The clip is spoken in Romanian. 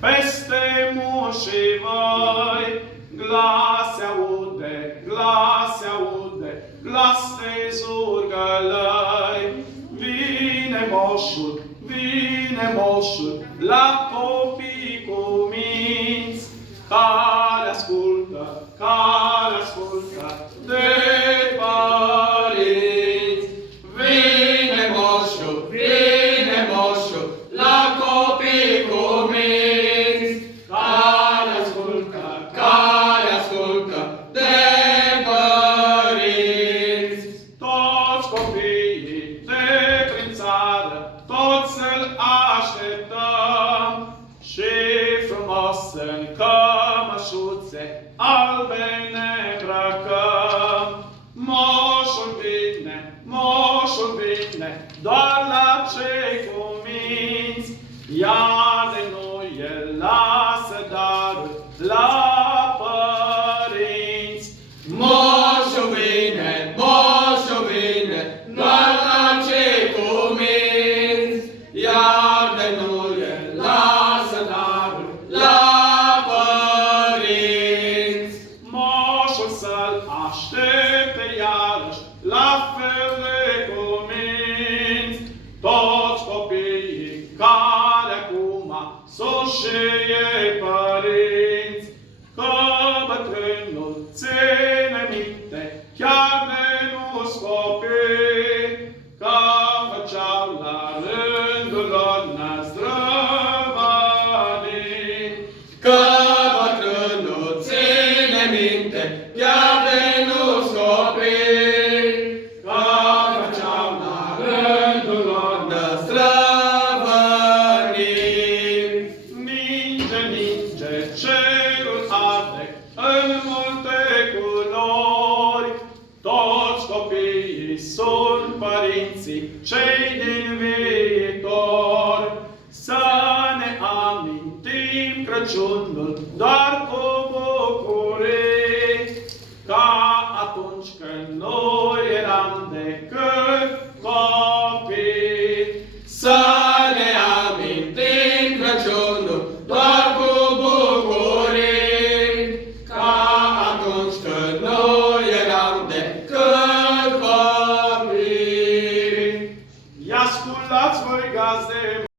Peste moșii voi, glas se aude, glas de zurgălăi. Vine moșul, la copii cu minți, care ascultă de părinți. Vine moșul, la copii cu minți, care ascultă de părinți. Toți copiii de prin țară, toți să-l așteptăm, și frumos în cămășuțe albe ne îmbrăcăm. Moșul vine, doar la cei cuminți, iar de noi el lasă darul la părinți. Moșul vine, doar la cei cuminți, iar de noi el lasă darul la părinți. Moșul să-l aștepte iarăși, la fel de cuminți, toți copiii care acum sunt și ei părinți. Că bătrânul ține minte chiar de nu-s copii, că făceau la rândul lor năzdrăvănii. Că bătrânul ține minte chiar de nu-s copii, că făceau la rândul lor năzdrăvănii. Ninge, cerul arde în multe culori, toți copiii sunt părinții cei din viitor. Să ne amintim Crăciunul doar cu bucurii, ca atunci când noi eram decât